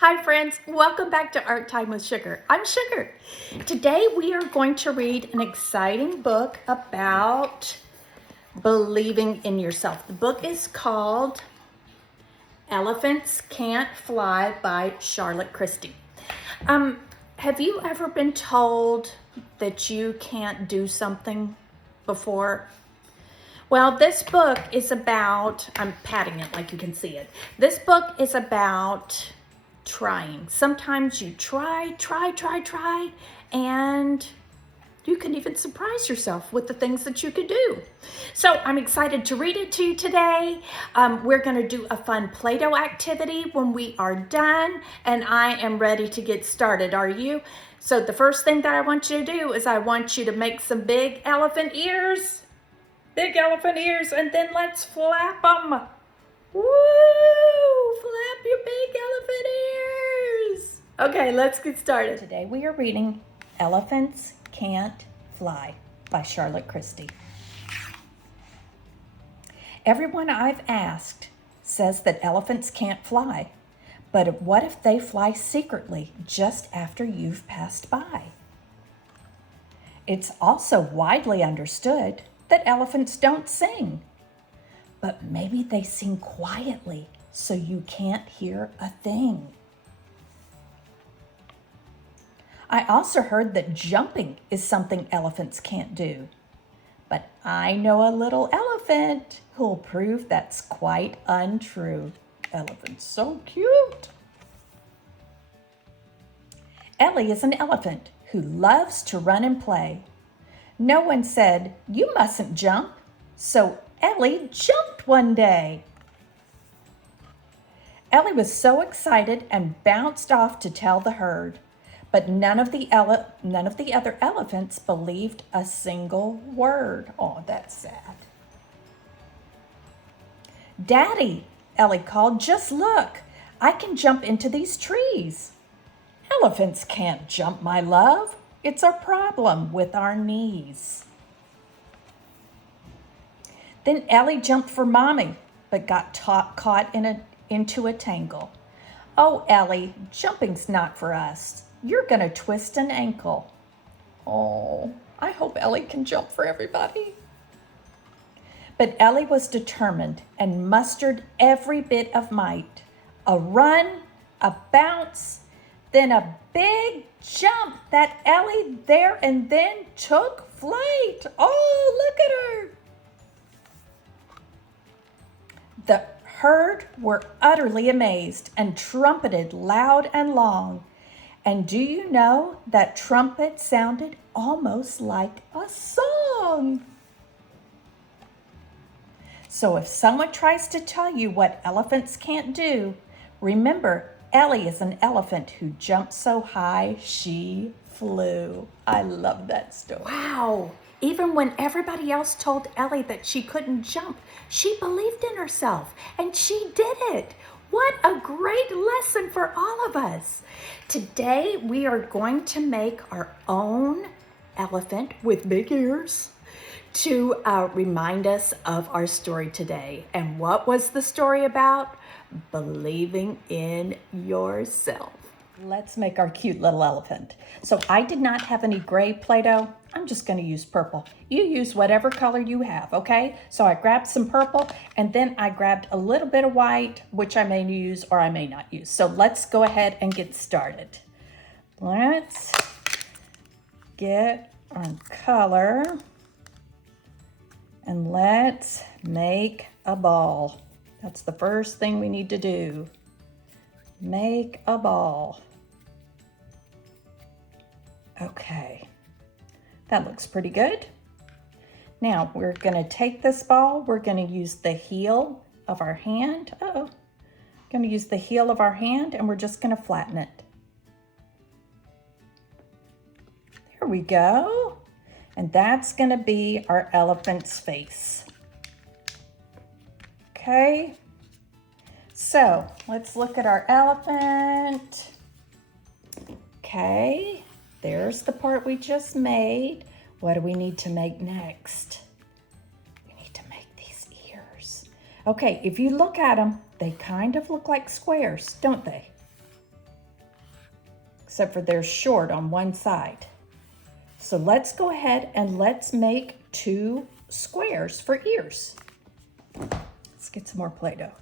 Hi friends, welcome back to Art Time with Sugar. I'm Sugar. Today we are going to read an exciting book about believing in yourself. The book is called Elephants Can't Fly by Charlotte Christie. Have you ever been told that you can't do something before? Well, this book is about, I'm patting it like you can see it. This book is about trying. Sometimes you try, and you can even surprise yourself with the things that you could do. So I'm excited to read it to you today. We're going to do a fun Play-Doh activity when we are done, and I am ready to get started. Are you? So the first thing that I want you to do is I want you to make some big elephant ears. Big elephant ears, and then let's flap them. Woo! Flap your big elephant ears. Okay, let's get started. Today we are reading Elephants Can't Fly by Charlotte Christie. Everyone I've asked says that elephants can't fly, but what if they fly secretly just after you've passed by? It's also widely understood that elephants don't sing. But maybe they sing quietly so you can't hear a thing. I also heard that jumping is something elephants can't do. But I know a little elephant who'll prove that's quite untrue. Elephant's so cute. Ellie is an elephant who loves to run and play. No one said, "You mustn't jump," so Ellie jumped one day. Ellie was so excited and bounced off to tell the herd, but none of the other elephants believed a single word. Oh, that's sad. "Daddy," Ellie called, "just look. I can jump into these trees." "Elephants can't jump, my love. It's a problem with our knees." Then Ellie jumped for Mommy, but got caught into a tangle. "Oh, Ellie, jumping's not for us. You're going to twist an ankle." Oh, I hope Ellie can jump for everybody. But Ellie was determined and mustered every bit of might. A run, a bounce, then a big jump that Ellie there and then took flight. Oh, look at her. The herd were utterly amazed and trumpeted loud and long. And do you know that trumpet sounded almost like a song? So if someone tries to tell you what elephants can't do, remember Ellie is an elephant who jumped so high she flew. I love that story. Wow. Even when everybody else told Ellie that she couldn't jump, she believed in herself and she did it. What a great lesson for all of us. Today we are going to make our own elephant with big ears to remind us of our story today. And what was the story about? Believing in yourself. Let's make our cute little elephant. So I did not have any gray Play-Doh. I'm just going to use purple. You use whatever color you have, okay? So I grabbed some purple and then I grabbed a little bit of white, which I may use or I may not use. So let's go ahead and get started. Let's get our color and let's make a ball. That's the first thing we need to do. Make a ball. Okay, that looks pretty good. Now we're gonna take this ball, we're gonna use the heel of our hand. Gonna use the heel of our hand and we're just gonna flatten it. There we go. And that's gonna be our elephant's face. Okay, so let's look at our elephant. Okay, there's the part we just made. What do we need to make next? We need to make these ears. Okay, if you look at them, they kind of look like squares, don't they? except for they're short on one side. So let's go ahead and let's make 2 squares for ears. Let's get some more Play-Doh.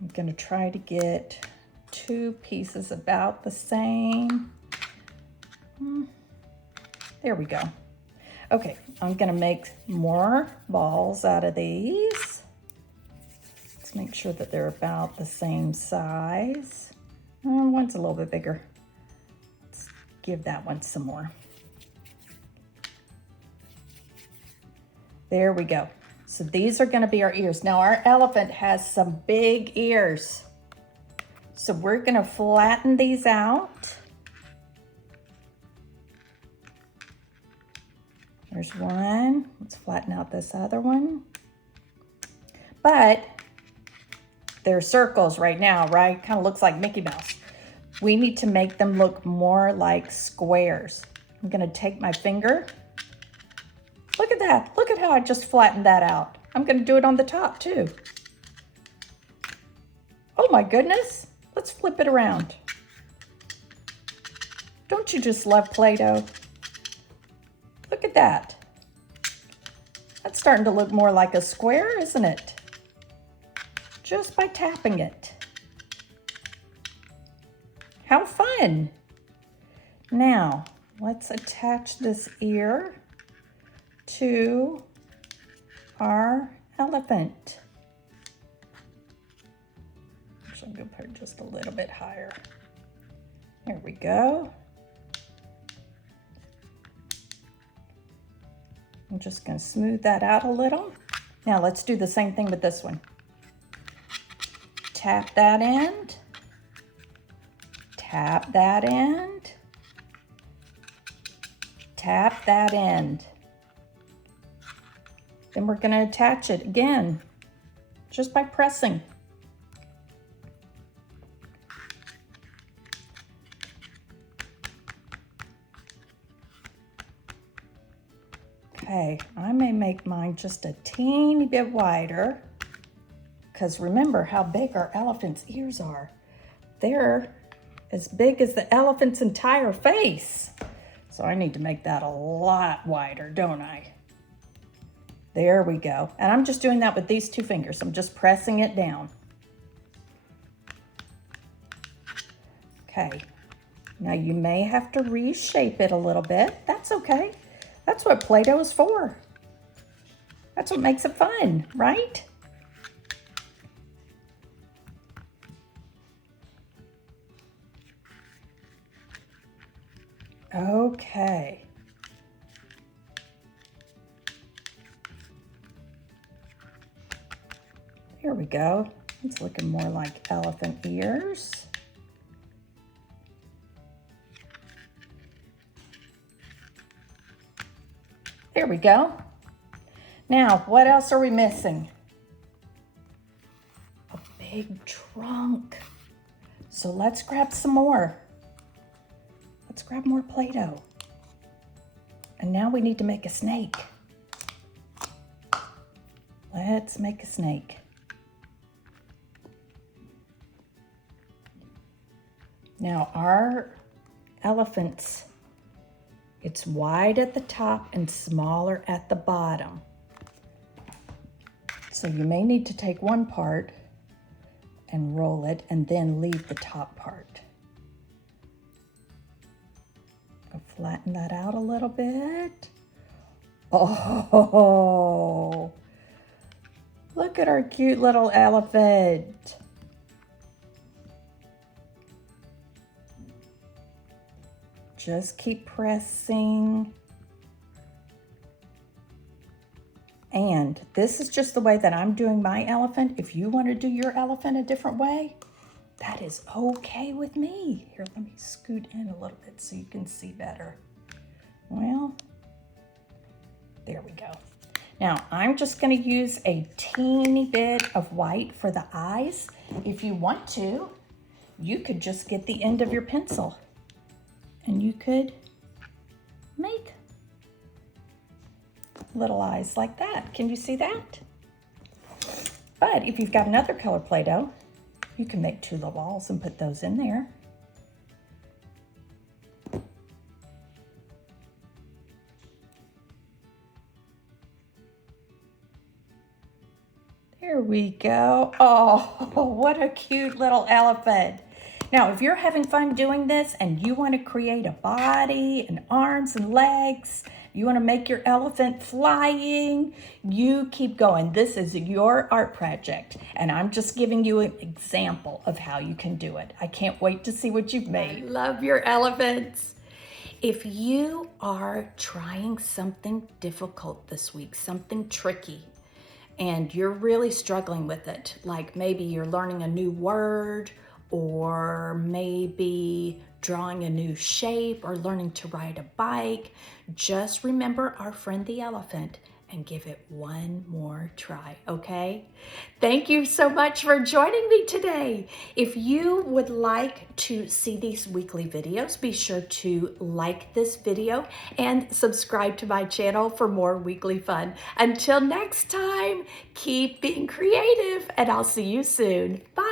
I'm gonna try to get 2 pieces about the same. There we go. Okay, I'm gonna make more balls out of these. Let's make sure that they're about the same size. One's a little bit bigger. Let's give that one some more. There we go. So these are gonna be our ears. Now our elephant has some big ears. So we're gonna flatten these out. There's one. Let's flatten out this other one. But they're circles right now, right? Kind of looks like Mickey Mouse. We need to make them look more like squares. I'm gonna take my finger. Look at that. Look at how I just flattened that out. I'm gonna do it on the top too. Oh my goodness. Let's flip it around. Don't you just love Play-Doh? Look at that. That's starting to look more like a square, isn't it? Just by tapping it. How fun. Now, let's attach this ear to our elephant. Actually, I'm gonna put it just a little bit higher. There we go. I'm just gonna smooth that out a little. Now let's do the same thing with this one. Tap that end, tap that end, tap that end. Then we're gonna attach it again, just by pressing. Okay, I may make mine just a teeny bit wider, because remember how big our elephant's ears are. They're as big as the elephant's entire face. So I need to make that a lot wider, don't I? There we go. And I'm just doing that with these 2 fingers. I'm just pressing it down. Okay, now you may have to reshape it a little bit. That's okay. That's what Play-Doh is for. That's what makes it fun, right? Okay. Here we go. It's looking more like elephant ears. There we go. Now, what else are we missing? A big trunk. So let's grab some more. Let's grab more Play-Doh. And now we need to make a snake. Let's make a snake. Now our elephants, it's wide at the top and smaller at the bottom. So you may need to take one part and roll it and then leave the top part. I'll flatten that out a little bit. Oh, look at our cute little elephant. Just keep pressing. And this is just the way that I'm doing my elephant. If you want to do your elephant a different way, that is okay with me. Here, let me scoot in a little bit so you can see better. Well, there we go. Now, I'm just going to use a teeny bit of white for the eyes. If you want to, you could just get the end of your pencil and you could make little eyes like that. Can you see that? But if you've got another color Play-Doh, you can make 2 little balls and put those in there. Here we go. Oh, what a cute little elephant. Now, if you're having fun doing this and you want to create a body and arms and legs, you want to make your elephant flying, you keep going. This is your art project, and I'm just giving you an example of how you can do it. I can't wait to see what you've made. I love your elephants. If you are trying something difficult this week, something tricky, and you're really struggling with it, like maybe you're learning a new word, or maybe drawing a new shape, or learning to ride a bike, just remember our friend the elephant and give it one more try, okay? Thank you so much for joining me today. If you would like to see these weekly videos, be sure to like this video and subscribe to my channel for more weekly fun. Until next time, keep being creative, and I'll see you soon. Bye.